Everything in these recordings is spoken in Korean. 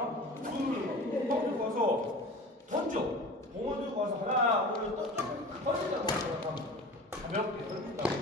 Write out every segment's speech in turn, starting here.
하나, 둘, 뻥 와서 던져. 공원 들고 가서 하나, 둘, 던져. 던진다고 가면 가볍게 던진다고.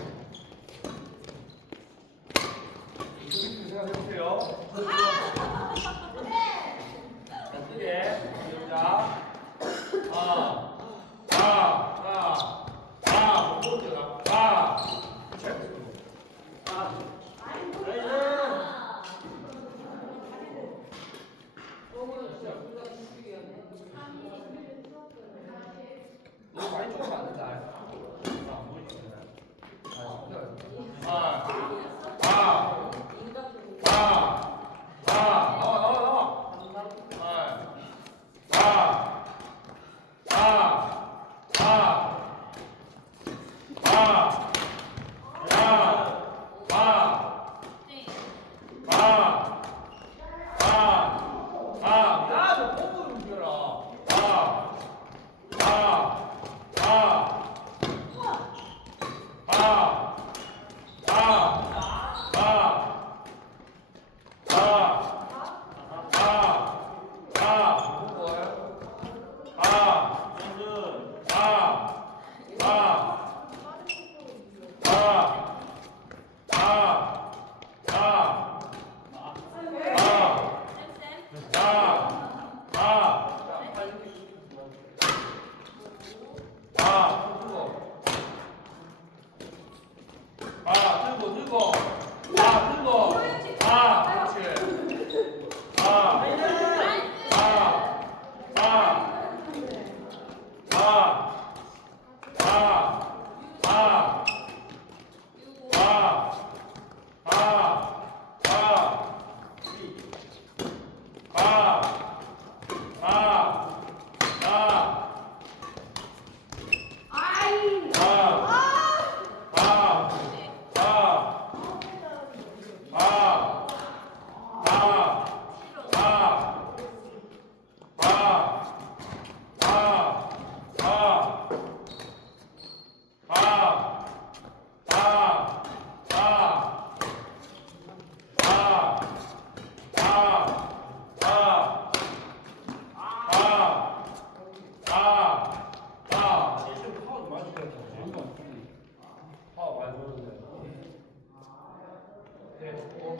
对，我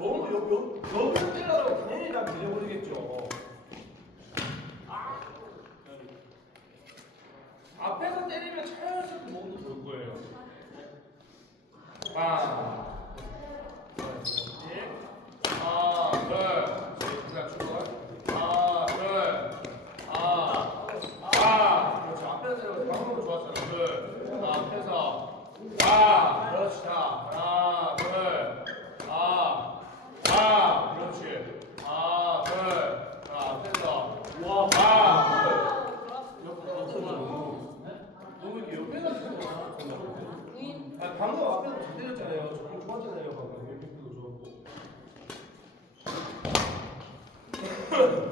너무 여, 여, 너무 때려라고 당연히 다 들려버리겠죠. 아, 앞에서 때리면 자연스럽게 몸도 돌 거예요. 빵. 하나, 둘, 셋, 출발. 하나, 둘, 아, 아, 그렇지. 앞에서 방금 좋았잖아. 둘, 앞에서. 아, 그렇지. 하나. good.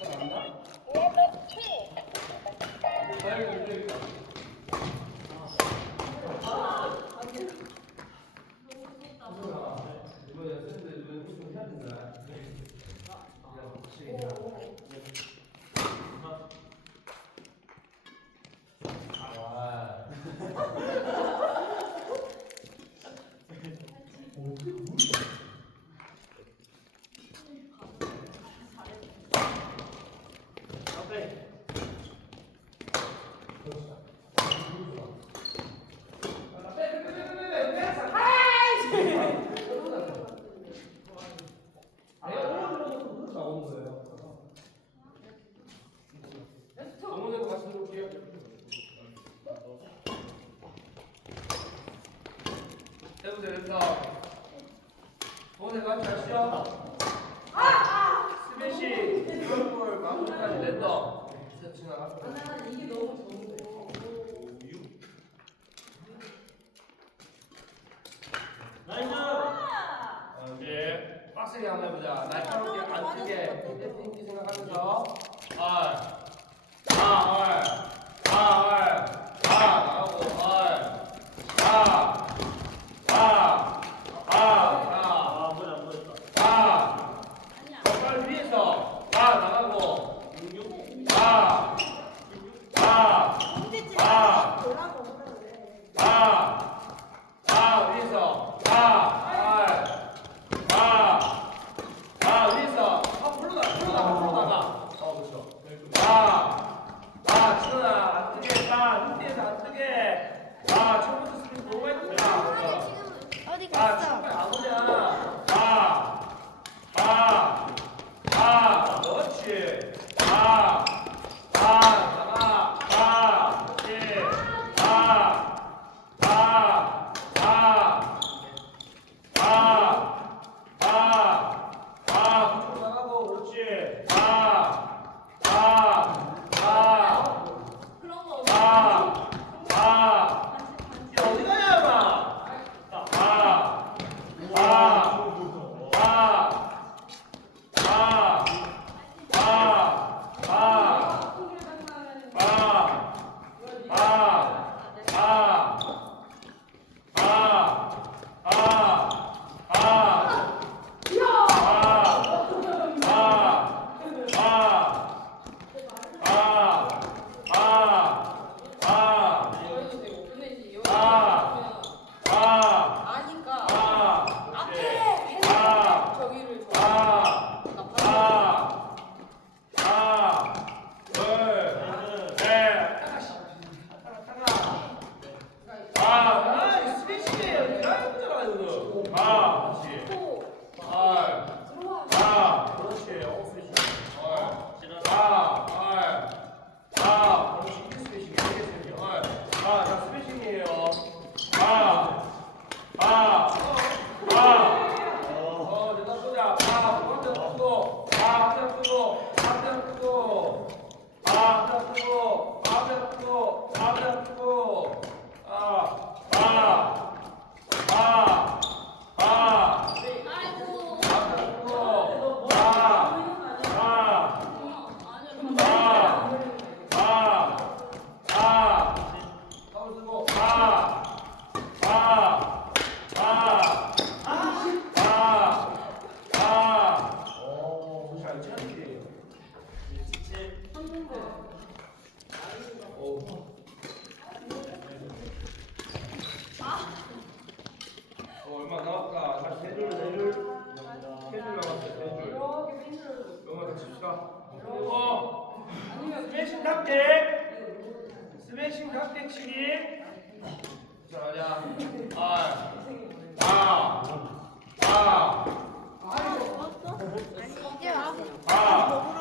어, 나 맞나? 네, 맞지. 아이고, 이제. 올라갑니다. 오늘 같이 하시죠. 스매시 이걸 마무리까지 냈다. 세팅아. 나는 이게 너무 좋은데. 아, 예, 빡세게 한번 해보자. 날카롭게 아, 안 뜨게. 생각하면서. 아, 아, 아. 맞아. 않습니까? 어, 어. 스매싱 각대, 스매싱 각대 치기. 자, 가자. 아, 아, 아, 아, 아,